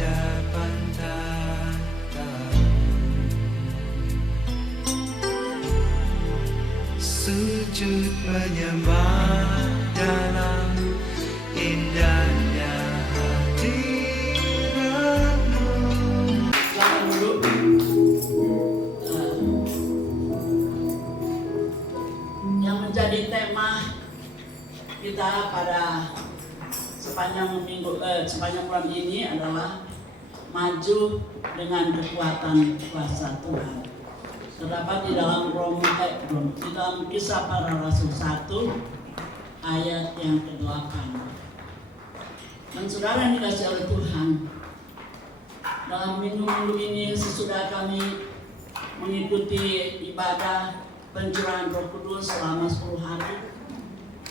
hadapan tatamu, sujud menyembah dalam indahnya hadiratmu. Silakan duduk. Yang menjadi tema kita pada sepanjang bulan ini adalah maju dengan kekuatan kuasa Tuhan. Terdapat di dalam di dalam Kisah Para Rasul 1 ayat yang ke-8. Dan saudara yang dikasihi oleh Tuhan, dalam minggu-minggu ini sesudah kami mengikuti ibadah pencurahan Roh Kudus selama 10 hari,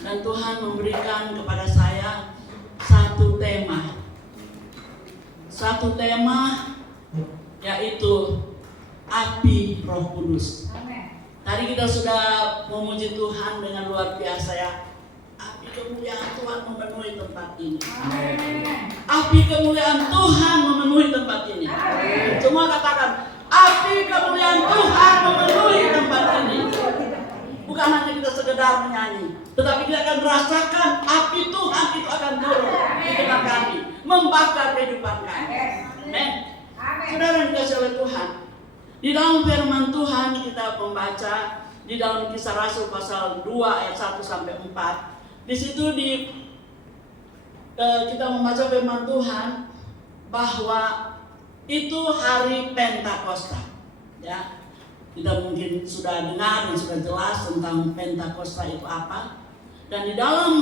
dan Tuhan memberikan kepada saya satu tema yaitu api Roh Kudus. Tadi kita sudah memuji Tuhan dengan luar biasa ya. Api kemuliaan Tuhan memenuhi tempat ini. Api kemuliaan Tuhan memenuhi tempat ini. Semua katakan, api kemuliaan Tuhan memenuhi tempat ini. Bukan hanya kita sekedar menyanyi, tetapi kita akan merasakan api Tuhan itu akan turun di tengah kami, membakar kehidupan kami. Amin. Saudara yang dikasihi oleh Tuhan, di dalam firman Tuhan kita membaca di dalam Kisah Rasul pasal 2 ayat 1 sampai 4. Di situ kita membaca firman Tuhan bahwa itu hari Pentakosta. Ya. Kita mungkin sudah dengar dan sudah jelas tentang Pentakosta itu apa. Dan di dalam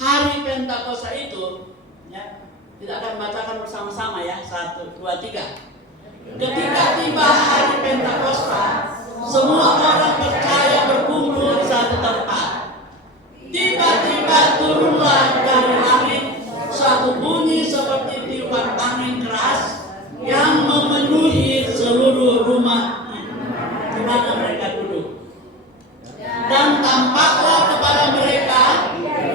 hari Pentakosta itu, ya, kita akan bacakan bersama-sama ya. 1, 2, 3. Ketika tiba hari Pentakosta, semua orang percaya berkumpul di satu tempat. Tiba-tiba turunlah dari langit suatu bunyi seperti tiupan angin keras yang memenuhi seluruh rumah di mana mereka duduk. Dan tampaklah kepada mereka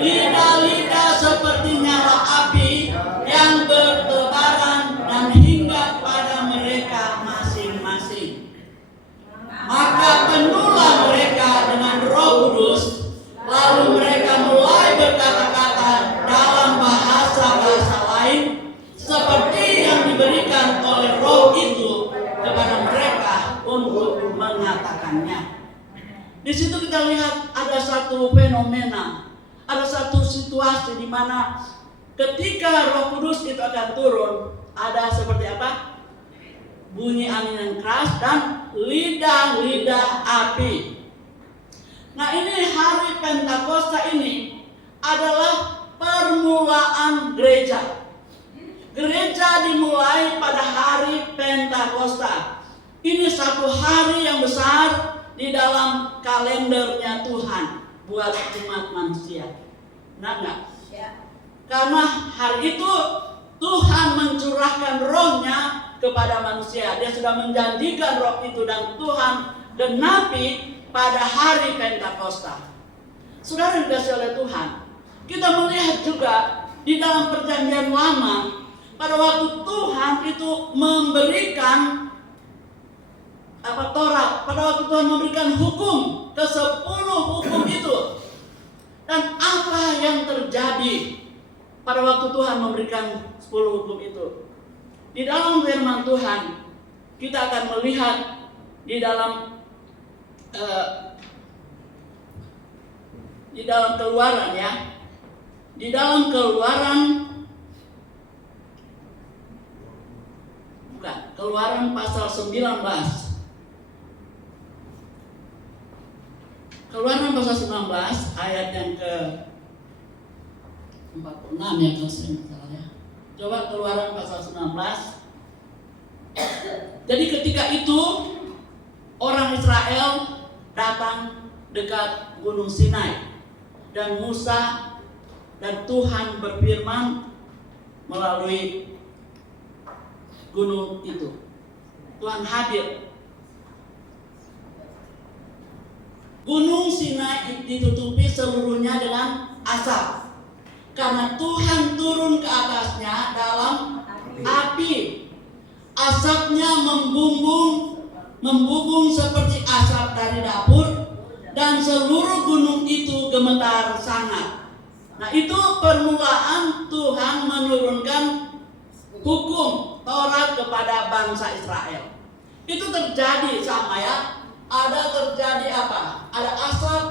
lidah-lidah seperti nyala api yang bertebaran dan hingga pada mereka masing-masing. Maka penuhlah mereka dengan Roh Kudus, lalu mereka mulai berkata-kata dalam bahasa-bahasa lain seperti yang diberikan oleh Roh itu kepada mereka untuk mengatakannya. Di situ kita lihat ada satu fenomena, ada satu situasi di mana ketika Roh Kudus itu akan turun, ada seperti apa? Bunyi angin yang keras dan lidah-lidah api. Nah, ini hari Pentakosta ini adalah permulaan gereja. Gereja dimulai pada hari Pentakosta. Ini satu hari yang besar di dalam kalendernya Tuhan buat umat manusia. Benar nggak? Ya. Karena hari itu Tuhan mencurahkan Roh-Nya kepada manusia. Dia sudah menjanjikan Roh itu dan Tuhan genapi pada hari Pentakosta. Saudara yang dikasihi oleh Tuhan, kita melihat juga di dalam Perjanjian Lama pada waktu Tuhan itu memberikan Taurat, pada waktu Tuhan memberikan hukum, ke-10 hukum itu. Dan apa yang terjadi pada waktu Tuhan memberikan 10 hukum itu? Di dalam firman Tuhan, kita akan melihat di dalam Keluaran ya. Di dalam Keluaran pasal 19. Keluaran pasal 19 ayat yang ke 46 ya kalau saya salah ya. Coba Keluaran pasal 19. Jadi ketika itu orang Israel datang dekat Gunung Sinai dan Musa dan Tuhan berfirman melalui gunung itu. Tuhan hadir. Gunung Sinai ditutupi seluruhnya dengan asap karena Tuhan turun ke atasnya dalam api. asapnya membumbung seperti asap dari dapur, dan seluruh gunung itu gemetar sangat. Nah, itu permulaan Tuhan menurunkan hukum Taurat kepada bangsa Israel. Itu terjadi sama ya. Ada terjadi apa? Ada asap,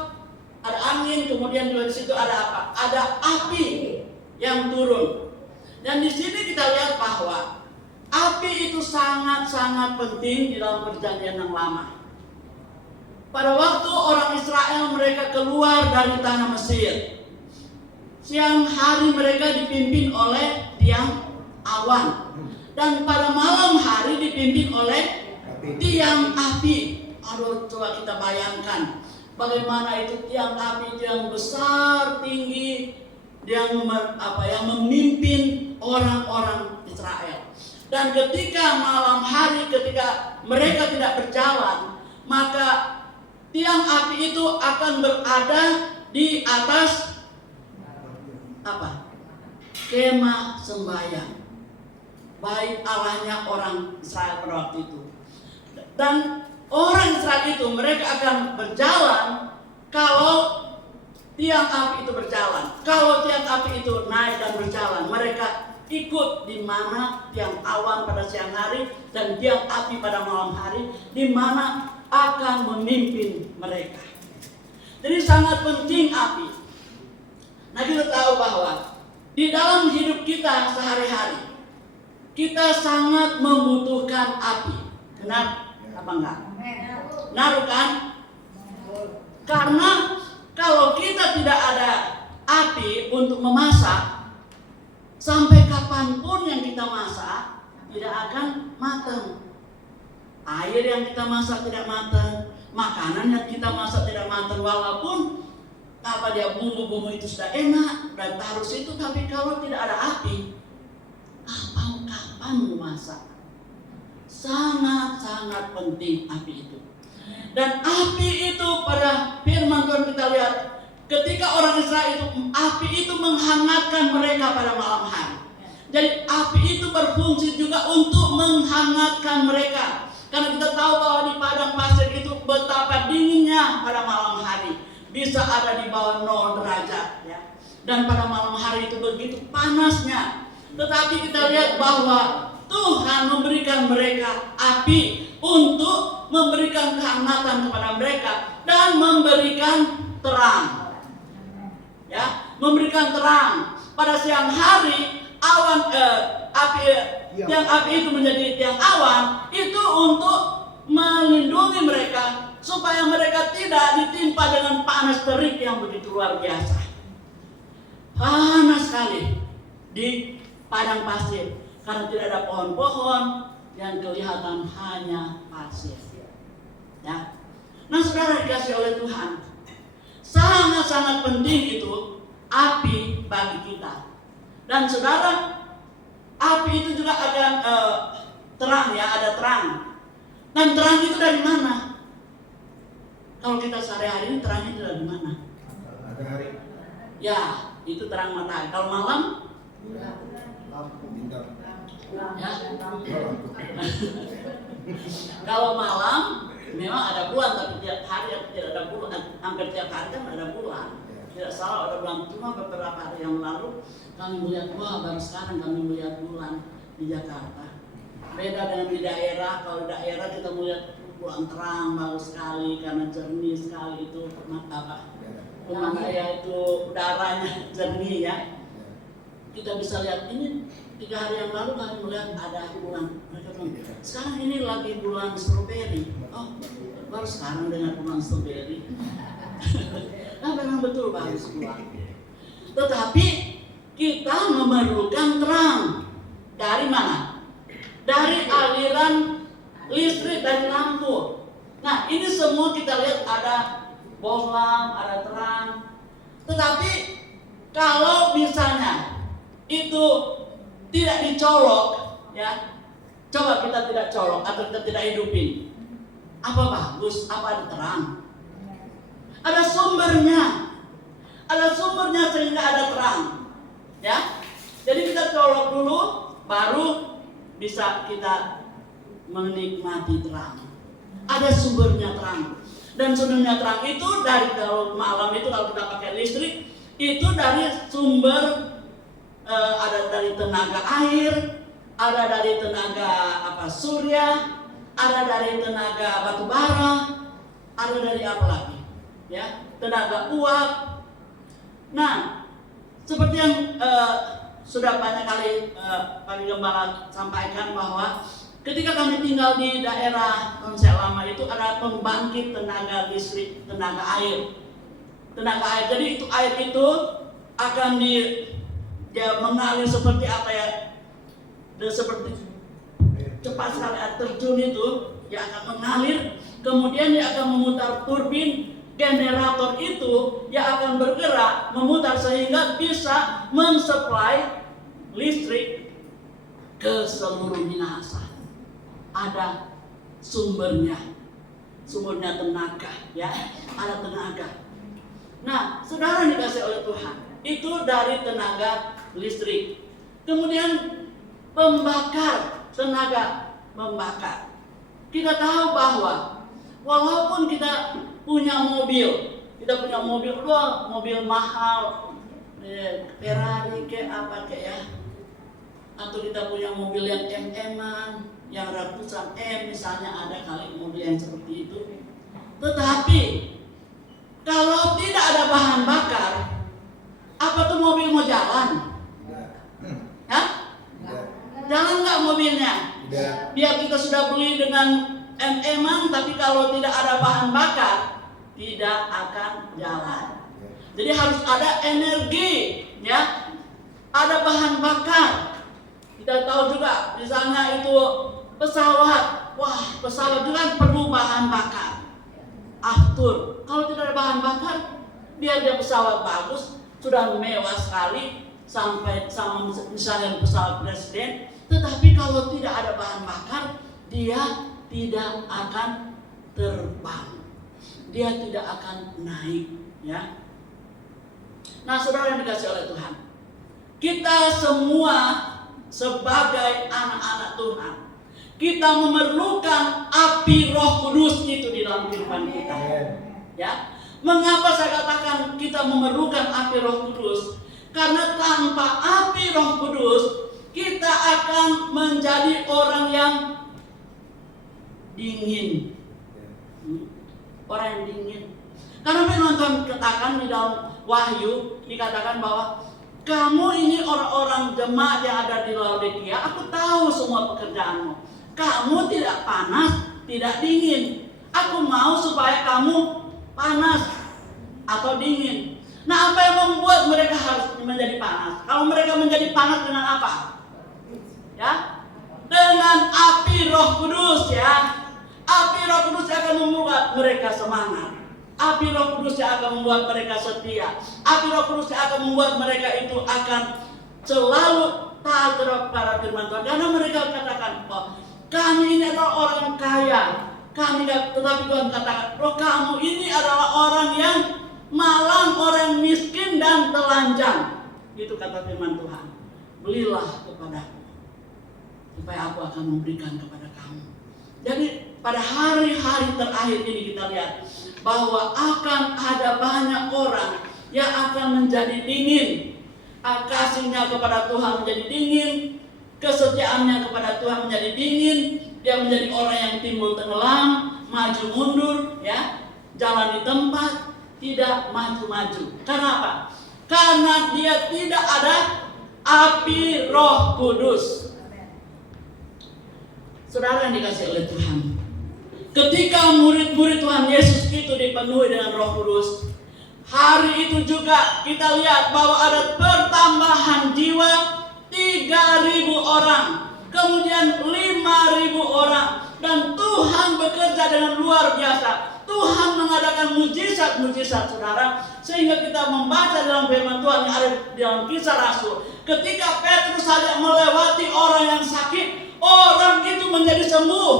ada angin, kemudian di situ ada apa? Ada api yang turun. Dan di sini kita lihat bahwa api itu sangat-sangat penting di dalam perjanjian yang lama. Pada waktu orang Israel mereka keluar dari tanah Mesir, siang hari mereka dipimpin oleh tiang awan, dan pada malam hari dipimpin oleh tiang api. Aduh, coba kita bayangkan bagaimana itu tiang api yang besar tinggi yang memimpin orang-orang Israel. Dan ketika malam hari, ketika mereka tidak berjalan, maka tiang api itu akan berada di atas apa? Kemah sembahyang, bait Allahnya orang Israel pada waktu itu. Dan orang Israel itu mereka akan berjalan kalau tiang api itu berjalan. Kalau tiang api itu naik dan berjalan, mereka ikut di mana tiang awan pada siang hari dan tiang api pada malam hari, di mana akan memimpin mereka. Jadi sangat penting api. Nah, kita tahu bahwa di dalam hidup kita sehari-hari kita sangat membutuhkan api. Benar apa enggak? Benar kan? Karena kalau kita tidak ada api untuk memasak, sampai kapanpun yang kita masak tidak akan matang. Air yang kita masak tidak matang, makanan yang kita masak tidak matang, walaupun bumbu-bumbu itu sudah enak dan harus itu, tapi kalau tidak ada api, kapan memasak? Sangat-sangat penting api itu. Dan api itu pada firman Tuhan kita lihat, ketika orang Israel itu, api itu menghangatkan mereka pada malam hari. Jadi api itu berfungsi juga untuk menghangatkan mereka. Karena kita tahu bahwa di padang pasir itu betapa dinginnya pada malam hari, bisa ada di bawah 0 derajat ya. Dan pada malam hari itu begitu panasnya. Tetapi kita lihat bahwa Tuhan memberikan mereka api untuk memberikan kehangatan kepada mereka dan memberikan terang. Ya, memberikan terang. Pada siang hari tiang api itu menjadi tiang awan itu untuk melindungi mereka supaya mereka tidak ditimpa dengan panas terik yang begitu luar biasa. Panas sekali di padang pasir karena tidak ada pohon-pohon, yang kelihatan hanya pasir. Ya. Nah, saudara dikasih oleh Tuhan, sangat-sangat penting itu api bagi kita. Dan saudara, api itu juga akan terang ya, ada terang. Dan terang itu dari mana? Kalau kita sehari-hari ini terang itu dari mana? Matahari. Ya, itu terang matahari. Kalau malam? Lampu bintang. Ya. Kalau malam memang ada bulan, tapi tiap hari tidak ada bulan. Hampir tiap hari kan ada bulan. Tidak salah ada bulan. Cuma beberapa hari yang lalu kami melihat, baru sekarang kami melihat bulan di Jakarta. Beda dengan di daerah. Kalau di daerah kita melihat bulan terang, bagus sekali karena jernih sekali itu itu udaranya jernih ya. Kita bisa lihat ini 3 hari yang lalu kami melihat ada bulan. Sekarang ini lagi bulan stroberi. Oh, baru sekarang dengan bulan stroberi. Nah, memang betul bagus bulan. Tetapi kita memerlukan terang. Dari mana? Dari aliran listrik dari lampu. Nah, ini semua kita lihat ada bohlam, ada terang. Tetapi kalau misalnya itu tidak dicolok, ya, coba kita tidak colok atau kita tidak hidupin, apa bagus? Apa ada terang? Ada sumbernya sehingga ada terang, ya. Jadi kita colok dulu, baru bisa kita menikmati terang. Ada sumbernya terang. Dan sumbernya terang itu dari, kalau malam itu kalau kita pakai listrik, itu dari sumber ada dari tenaga air, ada dari tenaga surya, ada dari tenaga batu bara, ada dari apa lagi? Ya, tenaga uap. Nah, seperti yang sudah banyak kali Pak Gembala sampaikan bahwa ketika kami tinggal di daerah Tonsel Lama itu ada pembangkit tenaga listrik, tenaga air. Tenaga air, jadi itu air itu akan dia mengalir seperti apa ya? Seperti cepat sekali air terjun itu, dia akan mengalir, kemudian dia akan memutar turbin. Generator itu yang akan bergerak memutar sehingga bisa mensuplai listrik ke seluruh Minahasa. Ada sumbernya tenaga, ya, ada tenaga. Nah, saudara dikasih oleh Tuhan, itu dari tenaga listrik. Kemudian tenaga membakar. Kita tahu bahwa walaupun kita punya mobil, wah, mobil mahal, Ferrari kayak apa kayak ya, atau kita punya mobil yang MM-an, yang ratusan M misalnya, ada kali mobil yang seperti itu. Tetapi kalau tidak ada bahan bakar, apa tuh mobil mau jalan? Hah? Jalan nggak mobilnya? Biar kita sudah beli dengan MM-an, tapi kalau tidak ada bahan bakar, tidak akan jalan. Jadi harus ada energi, ya, ada bahan bakar. Kita tahu juga di sana itu pesawat, wah, pesawat juga kan perlu bahan bakar. Aftur, kalau tidak ada bahan bakar, biar dia pesawat bagus, sudah mewah sekali, sampai sama misalnya pesawat presiden, tetapi kalau tidak ada bahan bakar, dia tidak akan terbang. Dia tidak akan naik, ya. Nah, saudara yang dikasih oleh Tuhan, kita semua sebagai anak-anak Tuhan, kita memerlukan api Roh Kudus itu di dalam kehidupan kita. Ya, mengapa saya katakan kita memerlukan api Roh Kudus? Karena tanpa api Roh Kudus, kita akan menjadi orang yang dingin. Orang yang dingin. Karena firman Tuhan katakan di dalam Wahyu, dikatakan bahwa kamu ini orang-orang jemaat yang ada di Laodikia, aku tahu semua pekerjaanmu. Kamu tidak panas, tidak dingin. Aku mau supaya kamu panas atau dingin. Nah, apa yang membuat mereka harus menjadi panas? Kalau mereka menjadi panas dengan apa? Ya, dengan api Roh Kudus, ya. Api Roh Kudus yang akan membuat mereka semangat. Api Roh Kudus yang akan membuat mereka setia. Api Roh Kudus yang akan membuat mereka itu akan selalu taat kepada firman Tuhan. Karena mereka katakan, oh, kami ini adalah orang kaya. Tetapi Tuhan katakan, oh, kamu ini adalah orang yang malang, orang miskin dan telanjang. Itu kata firman Tuhan. Belilah kepadaku, supaya aku akan memberikan kepada kamu. Jadi pada hari-hari terakhir ini kita lihat bahwa akan ada banyak orang yang akan menjadi dingin. Kasihnya kepada Tuhan menjadi dingin, kesetiaannya kepada Tuhan menjadi dingin. Dia menjadi orang yang timbul tenggelam, maju mundur, ya, jalan di tempat, tidak maju-maju. Karena apa? Karena dia tidak ada api Roh Kudus. Saudara yang dikasihi oleh Tuhan, ketika murid-murid Tuhan Yesus itu dipenuhi dengan Roh Kudus, hari itu juga kita lihat bahwa ada pertambahan jiwa 3.000 orang, kemudian 5.000 orang, dan Tuhan bekerja dengan luar biasa. Tuhan mengadakan mujizat-mujizat, saudara, sehingga kita membaca dalam firman Tuhan yang ada di dalam Kisah Rasul. Ketika Petrus saja melewati orang yang sakit, orang itu menjadi sembuh.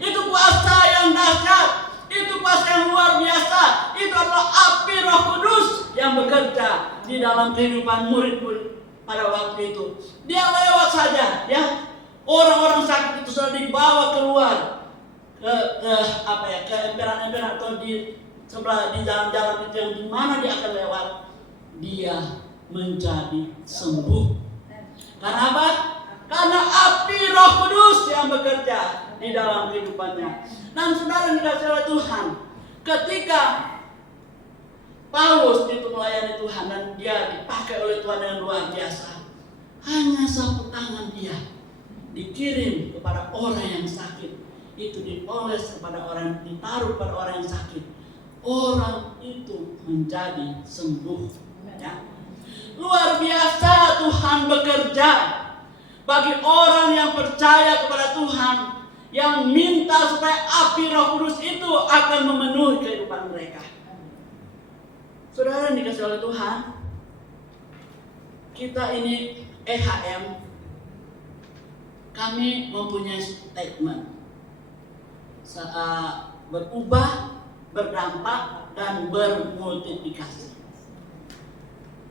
Itu kuasa yang dahsyat, itu kuasa yang luar biasa. Itu adalah api Roh Kudus yang bekerja di dalam kehidupan murid-murid pada waktu itu. Dia lewat saja, ya. Orang-orang sakit itu sudah dibawa keluar ke emperan-emperan atau di sebelah di jalan-jalan itu yang di mana dia akan lewat, dia menjadi sembuh. Karena apa? Karena api Roh Kudus yang bekerja di dalam kehidupannya. Dan saudara dikasih oleh Tuhan, ketika Paulus itu melayani Tuhan dan dia dipakai oleh Tuhan dengan luar biasa, hanya sapu tangan dia dikirim kepada orang yang sakit, itu dioles kepada orang, ditaruh pada orang yang sakit, orang itu menjadi sembuh. Ya. Luar biasa Tuhan bekerja bagi orang yang percaya kepada Tuhan, yang minta supaya api Roh Kudus itu akan memenuhi kehidupan mereka. Saudara yang dikasih oleh Tuhan, kita ini EHM, kami mempunyai statement berubah, berdampak, dan bermultiplikasi.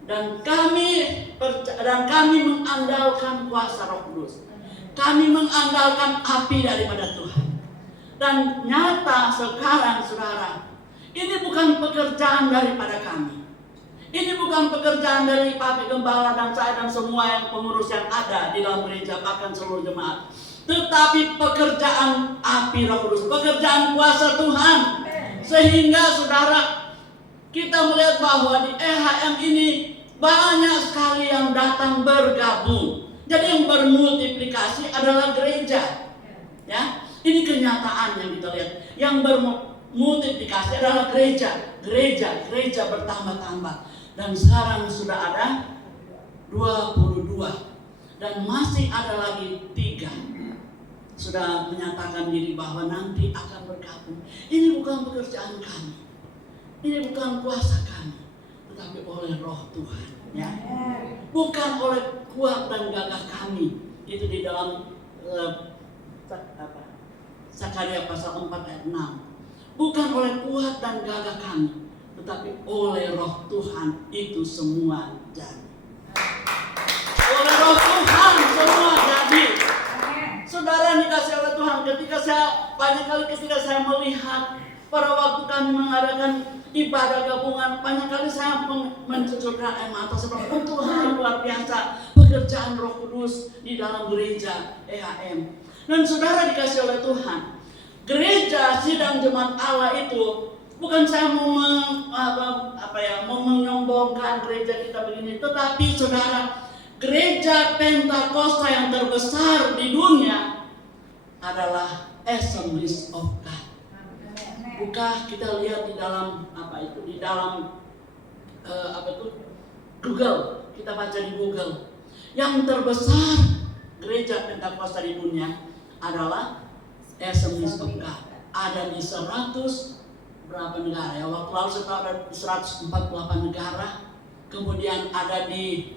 Dan kami mengandalkan kuasa Roh Kudus. Kami mengandalkan api daripada Tuhan. Dan nyata sekarang saudara, ini bukan pekerjaan daripada kami. Ini bukan pekerjaan dari Pak Gembala dan saya dan semua yang pengurus yang ada di dalam gereja, bahkan seluruh jemaat. Tetapi pekerjaan api Roh Kudus, pekerjaan kuasa Tuhan. Sehingga saudara, kita melihat bahwa di EHM ini banyak sekali yang datang bergabung. Jadi yang bermultiplikasi adalah gereja. Ya, ini kenyataan yang kita lihat. Yang bermultiplikasi adalah gereja. Gereja bertambah-tambah. Dan sekarang sudah ada 22. Dan masih ada lagi 3. Sudah menyatakan diri bahwa nanti akan bergabung. Ini bukan pekerjaan kami. Ini bukan kuasa kami. Tetapi oleh Roh Tuhan. Ya. Bukan oleh kuat dan gagah kami. Itu di dalam Sakaria pasal 4 ayat 6. Bukan oleh kuat dan gagah kami, tetapi oleh Roh Tuhan itu semua jadi. Oleh Roh Tuhan semua jadi. Saudara dikasih oleh Tuhan, ketika saya melihat pada waktu kami mengadakan ibadah gabungan, banyak kali saya mencucurkan air mata sebab Tuhan luar biasa pekerjaan Roh Kudus di dalam gereja EHM. Dan saudara dikasih oleh Tuhan, gereja sidang jemaat Allah itu bukan saya mau menyombongkan gereja kita begini, tetapi saudara, gereja Pentakosta yang terbesar di dunia adalah Assemblies of God. Buka kita lihat di dalam Google, kita baca di Google. Yang terbesar gereja Pentakosta di dunia adalah Assemblies of God. Ada di 100 berapa negara ya? Waktu lalu saya tahu ada di 148 negara. Kemudian ada di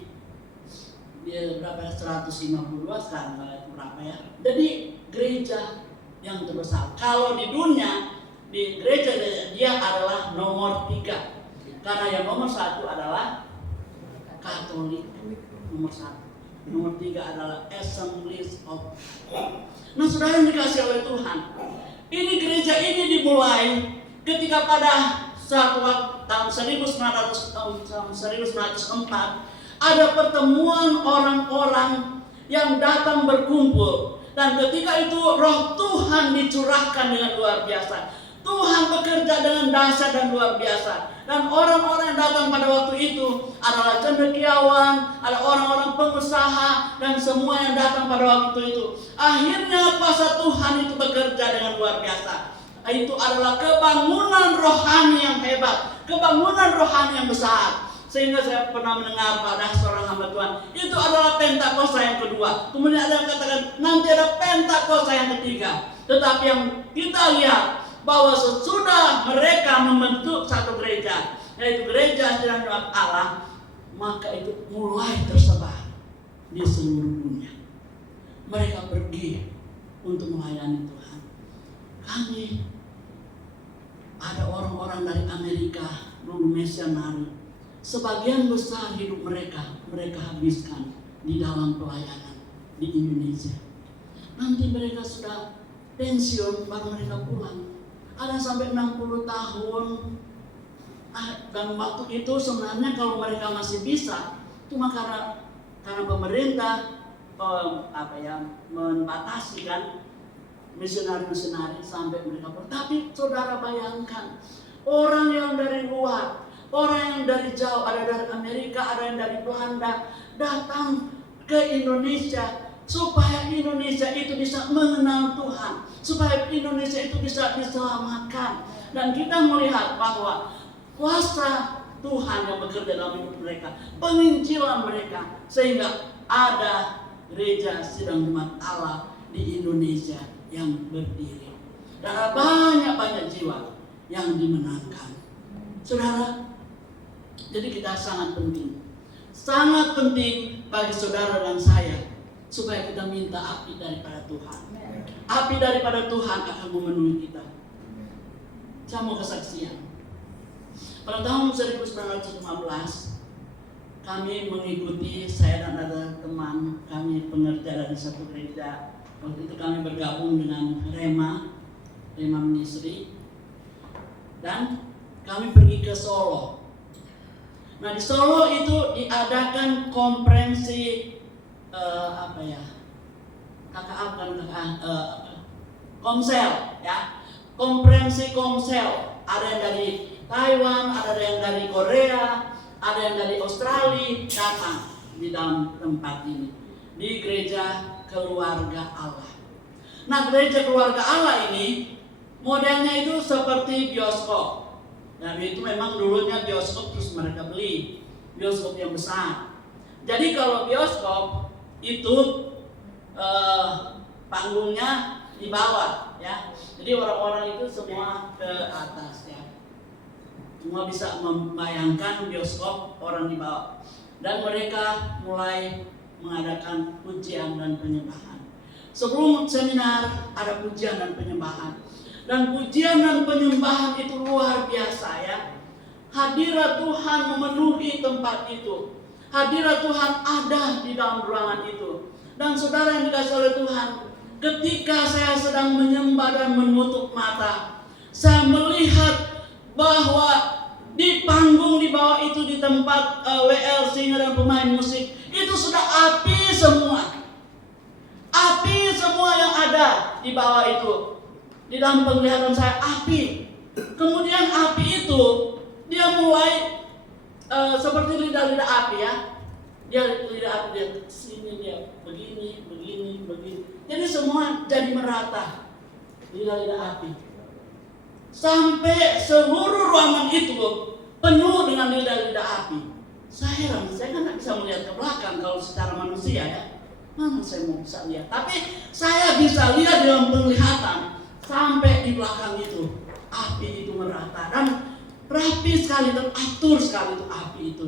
berapa ya? 152 sekarang berapa ya? Jadi gereja yang terbesar. Kalau di dunia, di gereja dia adalah nomor 3. Karena yang nomor 1 adalah Katolik, nomor 1. Nomor 3 adalah Assemblies of God. Nah, saudara yang dikasih oleh Tuhan, ini gereja ini dimulai ketika pada suatu waktu tahun 1904 ada pertemuan orang-orang yang datang berkumpul, dan ketika itu Roh Tuhan dicurahkan dengan luar biasa. Tuhan bekerja dengan dahsyat dan luar biasa. Dan orang-orang yang datang pada waktu itu adalah cendekiawan, ada orang-orang pengusaha, dan semua yang datang pada waktu itu. Akhirnya kuasa Tuhan itu bekerja dengan luar biasa. Itu adalah kebangunan rohani yang hebat, kebangunan rohani yang besar. Sehingga saya pernah mendengar pada seorang hamba Tuhan, itu adalah Pentakosta yang kedua. Kemudian ada yang katakan nanti ada Pentakosta yang ketiga. Tetapi yang kita lihat bahwa sesudah mereka membentuk satu gereja, yaitu gereja sidang jemaat Allah, maka itu mulai tersebar di seluruh dunia. Mereka pergi untuk melayani Tuhan. Kami ada orang-orang dari Amerika, dulu misionari. Sebagian besar hidup mereka habiskan di dalam pelayanan di Indonesia. nanti mereka sudah pensiun baru mereka pulang. Ada yang sampai 60 tahun. Dan waktu itu sebenarnya kalau mereka masih bisa, cuma karena pemerintah membatasi kan misionari sampai mereka pulang. Tapi saudara bayangkan, orang yang dari luar, orang yang dari jauh, ada dari Amerika, ada yang dari Belanda, datang ke Indonesia supaya Indonesia itu bisa mengenal Tuhan, supaya Indonesia itu bisa diselamatkan. Dan kita melihat bahwa kuasa Tuhan yang bekerja dalam hidup mereka, penginjilan mereka, sehingga ada gereja sidang jemaat Allah di Indonesia yang berdiri. Dan ada banyak jiwa yang dimenangkan. Saudara, jadi kita sangat penting bagi saudara dan saya supaya kita minta api daripada Tuhan. Api daripada Tuhan akan memenuhi kita. Saya mau kesaksian. Pada tahun 1915 kami mengikuti, saya dan ada teman kami pengerja dari satu gereja. Waktu itu kami bergabung dengan Rema Ministry, dan kami pergi ke Solo. Nah, di Solo itu diadakan konferensi Komsel, ya, konferensi Komsel. Ada yang dari Taiwan, ada yang dari Korea, ada yang dari Australia datang di dalam tempat ini, di gereja Keluarga Allah. Nah, gereja Keluarga Allah ini modelnya itu seperti bioskop. Nah, itu memang dulunya bioskop, terus mereka beli bioskop yang besar. Jadi kalau bioskop itu panggungnya di bawah, ya. Jadi orang-orang itu semua ke atas, ya. Semua bisa membayangkan bioskop orang di bawah. Dan mereka mulai mengadakan pujian dan penyembahan. Sebelum seminar ada pujian dan penyembahan. Dan pujian dan penyembahan itu luar biasa, ya. Hadirat Tuhan memenuhi tempat itu. Hadirat Tuhan ada di dalam ruangan itu. Dan saudara yang dikasihi oleh Tuhan, ketika saya sedang menyembah dan menutup mata, saya melihat bahwa di panggung di bawah itu, di tempat WL singer dan pemain musik, itu sudah api semua. Api semua yang ada di bawah itu. Di dalam penglihatan saya api. Kemudian api itu dia mulai seperti lidah-lidah api, ya. Dia lidah api, dia sini, dia begini. Jadi semua jadi merata lidah-lidah api. Sampai seluruh ruangan itu penuh dengan lidah-lidah api. Saya kan tidak bisa melihat ke belakang kalau secara manusia, ya. Mana saya mau bisa lihat? Tapi saya bisa lihat dalam penglihatan sampai di belakang itu api itu merata dan rapi sekali, teratur sekali itu api itu.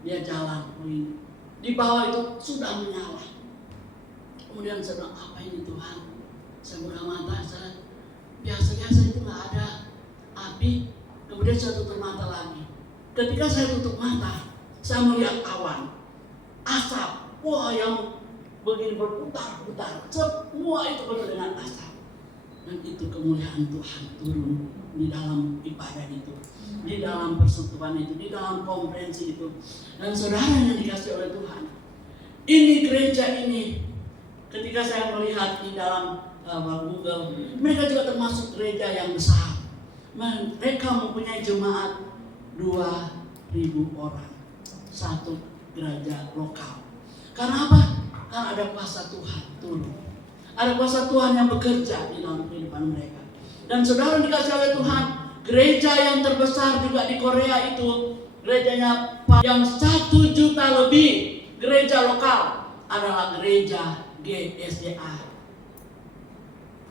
Dia jalan begini. Di bawah itu sudah menyala. Kemudian saya bilang, apa ini Tuhan? Saya buka mata, saya biasa-biasa itu nggak ada api. Kemudian saya tutup mata lagi. Ketika saya tutup mata, saya melihat awan, asap, wah yang begini berputar-putar, semua itu penuh dengan asap. Dan itu kemuliaan Tuhan turun di dalam ibadah itu, di dalam persekutuan itu, di dalam konferensi itu. Dan saudara yang dikasih oleh Tuhan, ini gereja ini, ketika saya melihat di dalam Google, mereka juga termasuk gereja yang besar. Mereka mempunyai jemaat 2.000 orang, satu gereja lokal. Karena apa? Karena ada kuasa Tuhan turun. Ada kuasa Tuhan yang bekerja di dalam kehidupan mereka. Dan saudara dikasih oleh Tuhan, gereja yang terbesar juga di Korea itu, gerejanya yang 1 juta lebih, gereja lokal adalah gereja GSDA.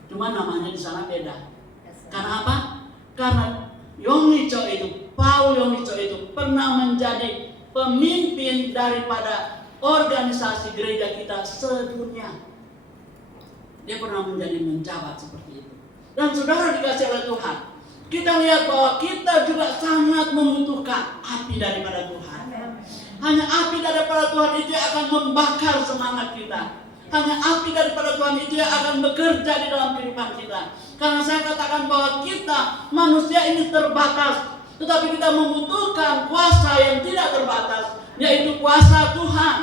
Cuma namanya di sana beda. Karena apa? Karena Yongnicho itu, Paul Yongnicho itu pernah menjadi pemimpin daripada organisasi gereja kita sedunia. Dia pernah menjadi menjabat seperti itu. Dan saudara dikasih oleh Tuhan, kita lihat bahwa kita juga sangat membutuhkan api daripada Tuhan. Hanya api daripada Tuhan itu akan membakar semangat kita. Hanya api daripada Tuhan itu yang akan bekerja di dalam kehidupan kita. Karena saya katakan bahwa kita manusia ini terbatas, tetapi kita membutuhkan kuasa yang tidak terbatas, yaitu kuasa Tuhan,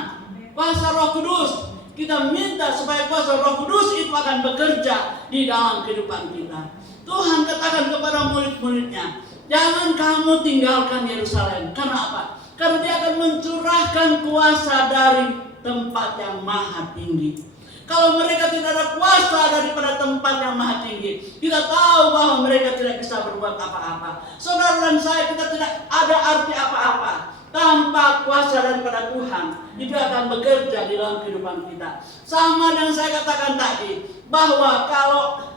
kuasa Roh Kudus. Kita minta supaya kuasa Roh Kudus itu akan bekerja di dalam kehidupan kita. Tuhan katakan kepada murid-muridnya, jangan kamu tinggalkan Yerusalem. Karena apa? Karena dia akan mencurahkan kuasa dari tempat yang maha tinggi. Kalau mereka tidak ada kuasa daripada tempat yang maha tinggi, kita tahu bahwa mereka tidak bisa berbuat apa-apa. Saudara dan saya, kita tidak ada arti apa-apa tanpa kuasa daripada Tuhan. Itu akan bekerja di dalam kehidupan kita. Sama yang saya katakan tadi, bahwa kalau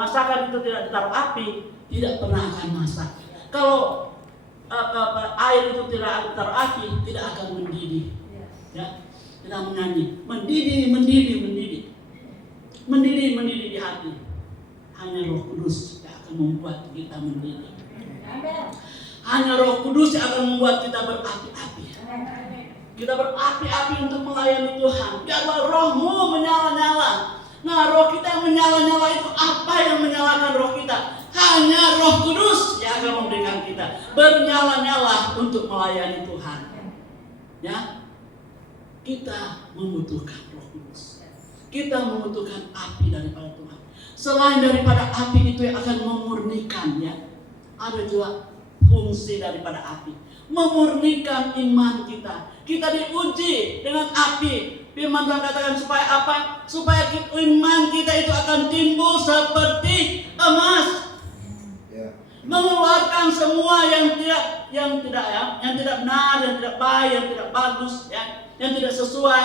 masakan itu tidak ditaruh api, tidak pernah akan masak. Kalau air itu tidak ditaruh api, tidak akan mendidih. Ya, kita menyanyi, mendidih di hati. Hanya Roh Kudus yang akan membuat kita mendidih. Hanya Roh Kudus yang akan membuat kita berapi-api. Kita berapi-api untuk melayani Tuhan. Biarlah rohmu menyala-nyala. Nah, roh kita yang menyala-nyala itu apa yang menyalakan roh kita? Hanya Roh Kudus yang akan memberikan kita bernyala-nyala untuk melayani Tuhan. Ya, kita membutuhkan Roh Kudus. Kita membutuhkan api daripada Tuhan. Selain daripada api itu yang akan memurnikan, ya, ada juga fungsi daripada api, memurnikan iman kita. Kita diuji dengan api. Firman Tuhan katakan supaya apa? Supaya iman kita itu akan timbul seperti emas, mengeluarkan semua yang tidak benar, yang tidak baik, yang tidak bagus, ya, yang tidak sesuai,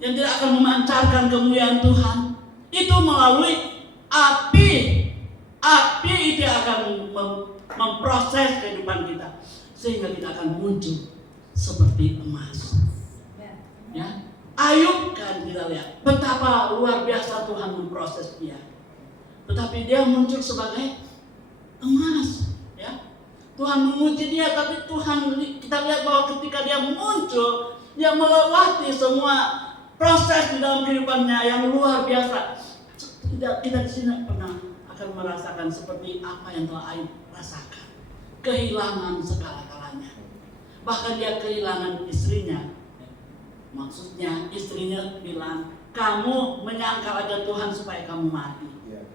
yang tidak akan memancarkan kemuliaan Tuhan. Itu melalui api. Api itu akan memproses kehidupan kita sehingga kita akan muncul seperti emas. Ya, Ayub kan kita lihat betapa luar biasa Tuhan memproses dia. Tetapi dia muncul sebagai emas, ya. Tuhan menguji dia, tapi Tuhan, kita lihat bahwa ketika dia muncul, dia melewati semua proses di dalam kehidupannya yang luar biasa. Kita di sini pernah akan merasakan seperti apa yang telah Ayub rasakan, kehilangan segala-galanya. Bahkan dia kehilangan istrinya. Maksudnya istrinya bilang, kamu menyangkal aja Tuhan supaya kamu mati.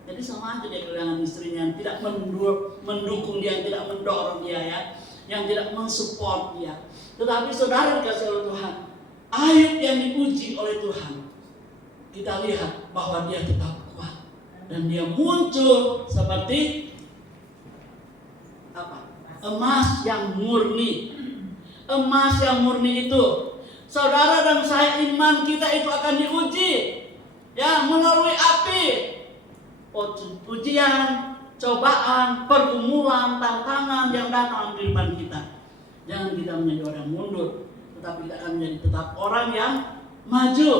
Jadi sama aja dia kehilangan istrinya, yang tidak mendukung dia, yang tidak mendorong dia, ya, yang tidak mensupport dia. Tetapi saudara dikasih oleh Tuhan, Ayub yang diuji oleh Tuhan, kita lihat bahwa dia tetap kuat dan dia muncul seperti apa? Emas yang murni. Emas yang murni itu, saudara dan saya, iman kita itu akan diuji, ya, melalui api. Ujian, cobaan, pergumulan, tantangan yang datang dalam kehidupan kita. Jangan kita menjadi orang mundur, tetapi kita akan menjadi tetap orang yang maju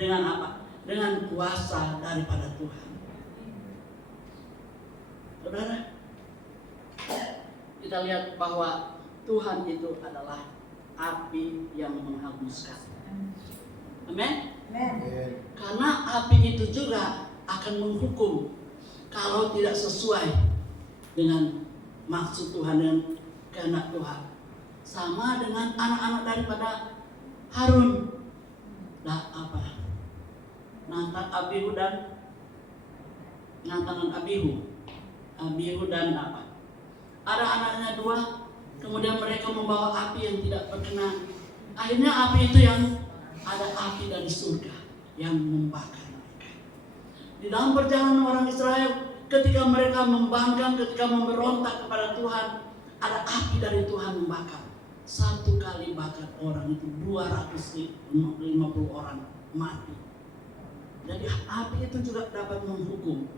dengan apa? Dengan kuasa daripada Tuhan. Saudara, kita lihat bahwa Tuhan itu adalah api yang menghanguskan. Amin. Karena api itu juga akan menghukum kalau tidak sesuai dengan maksud Tuhan dan kehendak Tuhan. Sama dengan anak-anak daripada Harun, Nathan, Abihu dan Abihu dan apa? Ada anaknya dua, kemudian mereka membawa api yang tidak berkenan. Akhirnya api itu yang ada api dari surga yang membakar. Di dalam perjalanan orang Israel, ketika mereka membangkang, ketika memberontak kepada Tuhan, ada api dari Tuhan membakar. Satu kali bakar orang itu 250 orang mati. Jadi api itu juga dapat menghukum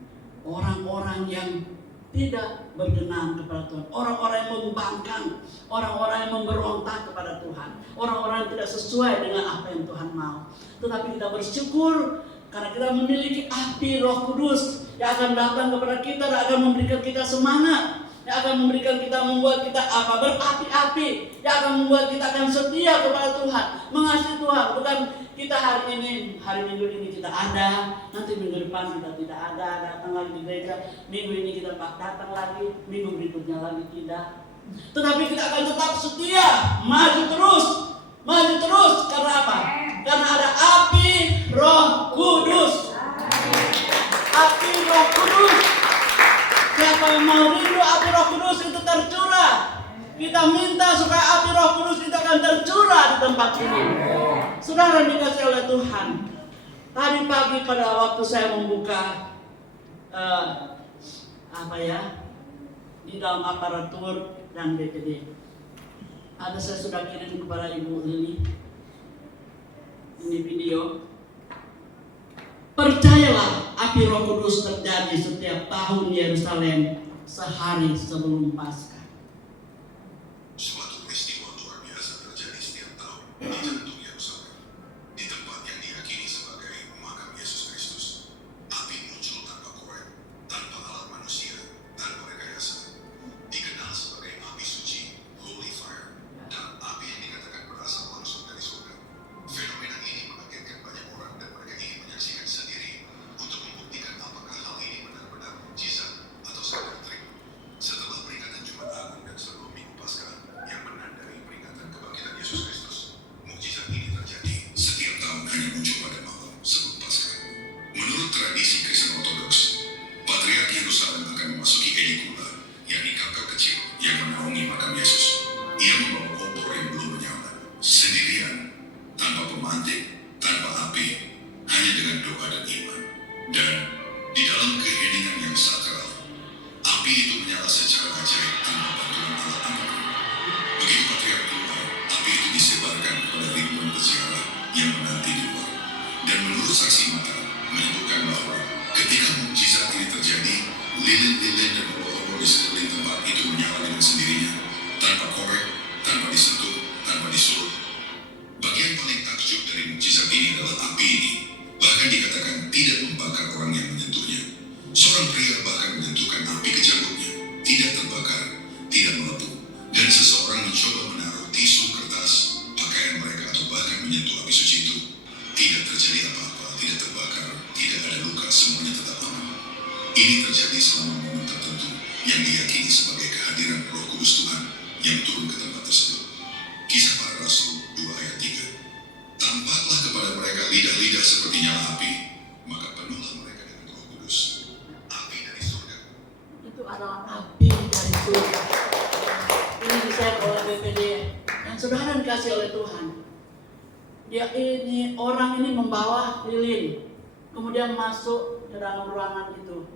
orang-orang yang tidak berkenan kepada Tuhan, orang-orang yang membangkang, orang-orang yang memberontak kepada Tuhan, orang-orang yang tidak sesuai dengan apa yang Tuhan mau. Tetapi kita bersyukur karena kita memiliki api Roh Kudus yang akan datang kepada kita dan akan memberikan kita semangat yang akan memberikan kita, membuat kita berapi-api, yang akan membuat kita akan setia kepada Tuhan, mengasihi Tuhan. Bukan kita hari minggu ini kita ada, nanti minggu depan kita tidak ada, datang lagi di gereja, minggu ini kita datang lagi, minggu berikutnya lagi tidak. Tetapi kita akan tetap setia, maju terus, karena apa? Karena ada api Roh Kudus. Api Roh Kudus. Siapa yang mau rindu api Roh Kudus itu tercurah. Kita minta supaya api Roh Kudus itu akan tercurah di tempat ini. Saudara dikasih oleh Tuhan. Tadi pagi pada waktu saya membuka di dalam aparatur dan DPD, saya sudah kirim kepada Ibu Lili ini video. Percayalah, api Roh Kudus terjadi setiap tahun di Yerusalem sehari sebelum Paskah. Suatu peristiwa luar biasa terjadi setiap tahun di jantung Yerusalem, di tempat yang diyakini sebagai makam Yesus Kristus. Api muncul tanpa korek, tanpa alat manusia, tanpa rekayasa. Dikenal sebagai api suci, holy fire, dan api yang dikatakan berasal langsung dari surga. Fenomena ini mengagetkan banyak orang dan mereka ingin menyaksikan sendiri untuk membuktikan apakah hal ini benar-benar mukjizat atau sekadar trik. Setelah peringatan Jumat Agung dan sebelum Minggu Paskah yang menandai peringatan kebangkitan Yesus Kristus, mukjizat ini terjadi setiap tahun hanya muncul pada malam sebelum Paskah. Menurut tradisi Kristen Ortodoks, Patriark Yerusalem akan memasuki Edikula, yakni kakak kecil yang menaungi makam Yesus. Ia membawa obor yang belum menyala, sendirian, tanpa pemantik, tanpa api, hanya dengan doa dan iman. Dan di dalam keheningan yang sakral, api itu menyala secara ajaib tanpa bantuan alat apapun. Begitu Patriark keluar, api itu disebarkan kepada ribuan peziarah yang menanti di luar. Dan menurut saksi mata, menyebutkan bahwa ketika mukjizat ini terjadi, lilin-lilin dan obor-obor di sekeliling tempat itu menyala dengan sendirinya, tanpa korek, tanpa disentuh, tanpa disuruh. Bagian paling takjub dari mukjizat ini adalah api ini bahkan dikatakan tidak membakar orang yang menyentuhnya. Seorang pria bahkan menyentuhkan api ke janggutnya, tidak terbakar, tidak melepuh. Dan seseorang mencoba menaruh tisu, kertas, pakaian mereka atau bahkan menyentuh api suci itu. Tidak terjadi apa-apa, tidak terbakar, tidak ada luka, semuanya tetap aman. Ini terjadi selama momen tertentu yang diyakini sebagai kehadiran Roh Kudus Tuhan yang turun ke tempat tersebut. Kisah Para Rasul 2 ayat 3. Tampaklah kepada mereka lidah-lidah seperti nyala api, maka penuhlah mereka dengan Roh Kudus, api dari surga. Itu adalah api dari surga. Ini disayang oleh BPD yang saudara dikasih oleh Tuhan. Orang ini membawa lilin, kemudian masuk ke dalam ruangan itu.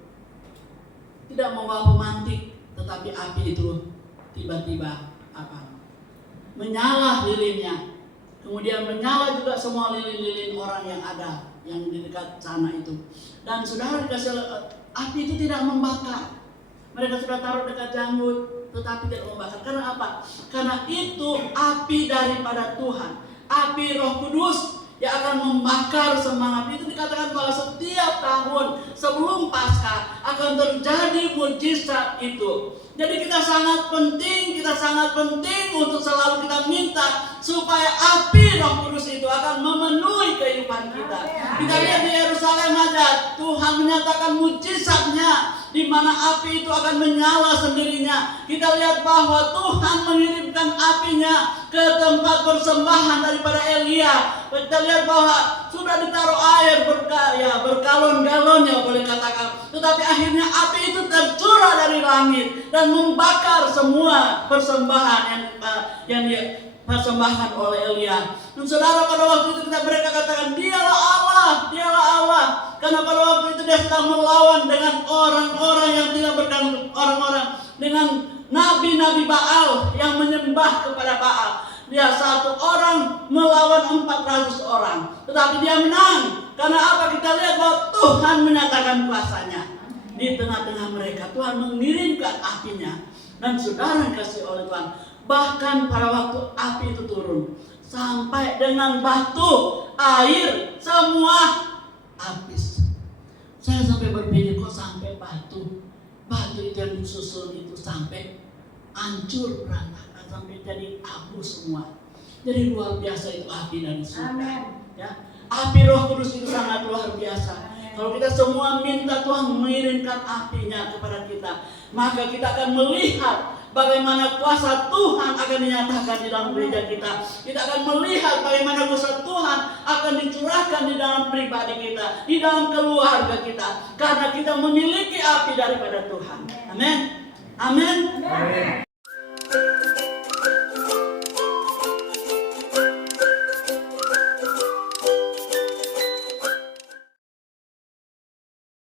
Tidak membawa pemantik, tetapi api itu tiba-tiba menyala lilinnya. Kemudian menyala juga semua lilin-lilin orang yang ada, yang di dekat sana itu. Dan saudara dikasih, api itu tidak membakar. Mereka sudah taruh dekat janggut, tetapi tidak membakar. Karena apa? Karena itu api daripada Tuhan, api Roh Kudus yang akan membakar semangat. Itu dikatakan bahwa setiap tahun sebelum Paskah akan terjadi mukjizat itu. Jadi kita sangat penting untuk selalu kita minta supaya api Roh Kudus itu akan memenuhi kehidupan kita. Kita lihat di Yerusalem aja, Tuhan menyatakan mukjizatnya, di mana api itu akan menyala sendirinya. Kita lihat bahwa Tuhan mengirimkan apinya ke tempat persembahan daripada Elia. Kita lihat bahwa sudah ditaruh air bergalon-galonnya boleh katakan. Tetapi akhirnya api itu tercurah dari langit dan membakar semua persembahan yang dipersembahkan oleh Elia. Dan saudara, pada waktu itu mereka katakan, dialah Allah. Karena pada waktu itu dia sedang melawan dengan orang-orang yang tidak bertanggung, orang-orang dengan nabi-nabi Baal yang menyembah kepada Baal. Dia satu orang melawan 400 orang, tetapi dia menang. Karena apa? Kita lihat bahwa Tuhan menyatakan kuasanya di tengah-tengah mereka. Tuhan mengirimkan apinya. Dan saudara dikasih oleh Tuhan, bahkan pada waktu api itu turun, sampai dengan batu, air, semua habis. Saya sampai berpikir, kok sampai batu batu itu yang disusun itu sampai hancur berantakan, sampai jadi abu semua. Jadi luar biasa itu api dari surga. Ya, api Roh Kudus itu sangat luar biasa. Kalau kita semua minta Tuhan mengirimkan apinya kepada kita, maka kita akan melihat bagaimana kuasa Tuhan akan dinyatakan di dalam gereja kita. Kita akan melihat bagaimana kuasa Tuhan akan dicurahkan di dalam pribadi kita, di dalam keluarga kita, karena kita memiliki api daripada Tuhan. Amin. Amin.